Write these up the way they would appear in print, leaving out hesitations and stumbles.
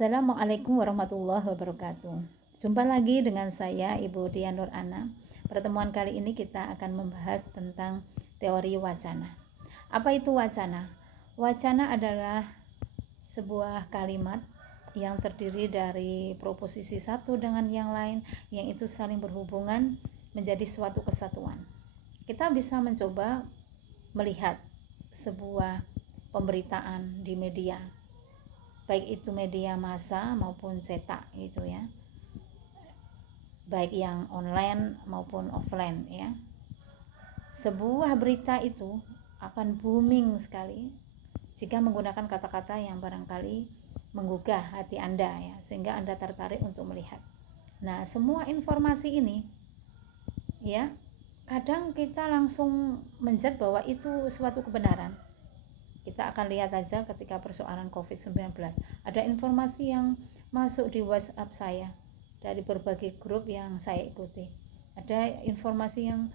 Assalamualaikum warahmatullahi wabarakatuh. Jumpa lagi dengan saya Ibu Dian Nur Ana. Pertemuan kali ini kita akan membahas tentang teori wacana. Apa itu wacana? Wacana adalah sebuah kalimat yang terdiri dari proposisi satu dengan yang lain yang itu saling berhubungan menjadi suatu kesatuan. Kita bisa mencoba melihat sebuah pemberitaan di media, baik itu media massa maupun cetak gitu ya, baik yang online maupun offline ya. Sebuah berita itu akan booming sekali jika menggunakan kata-kata yang barangkali menggugah hati Anda ya, sehingga Anda tertarik untuk melihat. Nah, semua informasi ini ya, kadang kita langsung menjudge bahwa itu suatu kebenaran. Kita akan lihat aja ketika persoalan COVID-19. Ada informasi yang masuk di WhatsApp saya dari berbagai grup yang saya ikuti. Ada informasi yang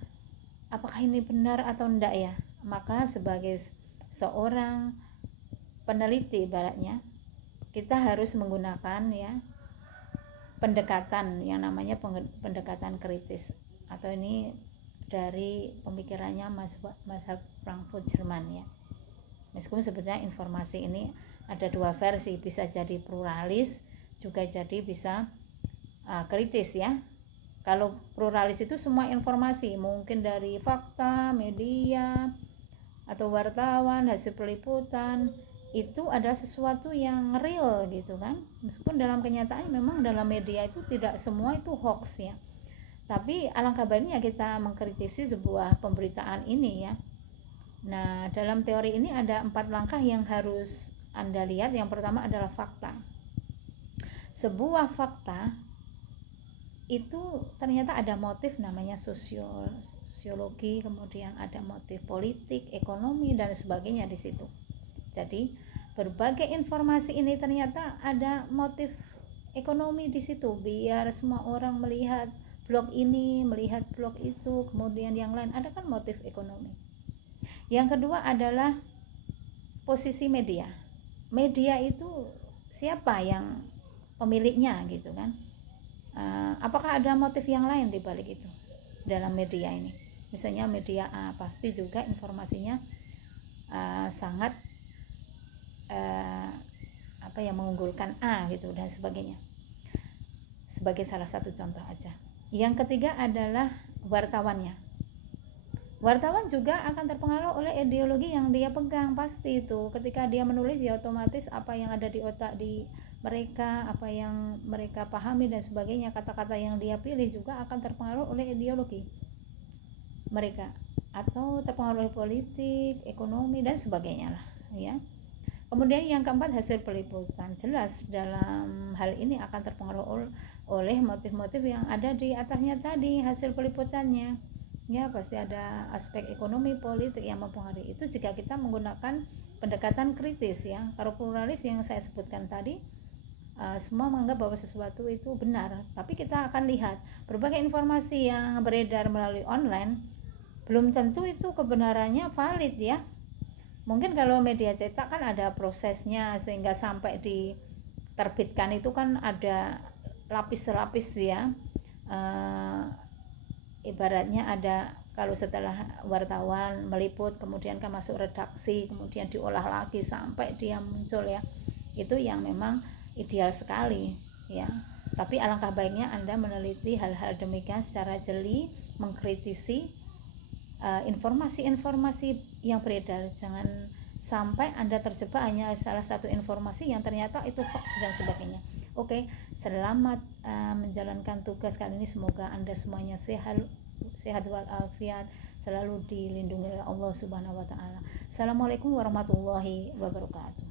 apakah ini benar atau enggak ya? Maka sebagai seorang peneliti ibaratnya, kita harus menggunakan ya pendekatan yang namanya pendekatan kritis, atau ini dari pemikirannya mazhab Frankfurt Jerman ya. Meskipun sebetulnya informasi ini ada dua versi, bisa jadi pluralis, juga jadi bisa kritis ya. Kalau pluralis itu semua informasi, mungkin dari fakta, media, atau wartawan, hasil peliputan, itu ada sesuatu yang real gitu kan. Meskipun dalam kenyataan memang dalam media itu tidak semua itu hoax ya. Tapi alangkah baiknya kita mengkritisi sebuah pemberitaan ini ya. Nah, dalam teori ini ada 4 langkah yang harus Anda lihat. Yang pertama adalah fakta. Sebuah fakta itu ternyata ada motif namanya sosiologi, kemudian ada motif politik, ekonomi, dan sebagainya di situ. Jadi, berbagai informasi ini ternyata ada motif ekonomi di situ, biar semua orang melihat blog ini, melihat blog itu, kemudian yang lain, ada kan motif ekonomi. Yang kedua adalah posisi media. Media itu siapa yang pemiliknya gitu kan? Apakah ada motif yang lain di balik itu dalam media ini? Misalnya media A, pasti juga informasinya sangat mengunggulkan A gitu dan sebagainya. Sebagai salah satu contoh aja. Yang ketiga adalah wartawannya. Wartawan juga akan terpengaruh oleh ideologi yang dia pegang, pasti itu. Ketika dia menulis ya otomatis apa yang ada di otak di mereka, apa yang mereka pahami dan sebagainya, kata-kata yang dia pilih juga akan terpengaruh oleh ideologi mereka, atau terpengaruh oleh politik, ekonomi dan sebagainya lah ya. Kemudian yang keempat, hasil peliputan. Jelas dalam hal ini akan terpengaruh oleh motif-motif yang ada di atasnya tadi, hasil peliputannya. Ya, pasti ada aspek ekonomi, politik yang mempengaruhi itu jika kita menggunakan pendekatan kritis ya. Kalau pluralis yang saya sebutkan tadi, semua menganggap bahwa sesuatu itu benar, tapi kita akan lihat berbagai informasi yang beredar melalui online belum tentu itu kebenarannya valid ya. Mungkin kalau media cetak kan ada prosesnya sehingga sampai diterbitkan itu kan ada lapis-lapis ya. Ibaratnya ada, kalau setelah wartawan meliput kemudian kan masuk redaksi, kemudian diolah lagi sampai dia muncul ya, itu yang memang ideal sekali ya. Tapi alangkah baiknya Anda meneliti hal-hal demikian secara jeli, mengkritisi informasi-informasi yang beredar. Jangan sampai Anda terjebak hanya salah satu informasi yang ternyata itu hoax dan sebagainya. Oke, selamat menjalankan tugas kali ini. Semoga Anda semuanya sehat walafiat, selalu dilindungi oleh Allah Subhanahu wa taala. Assalamualaikum warahmatullahi wabarakatuh.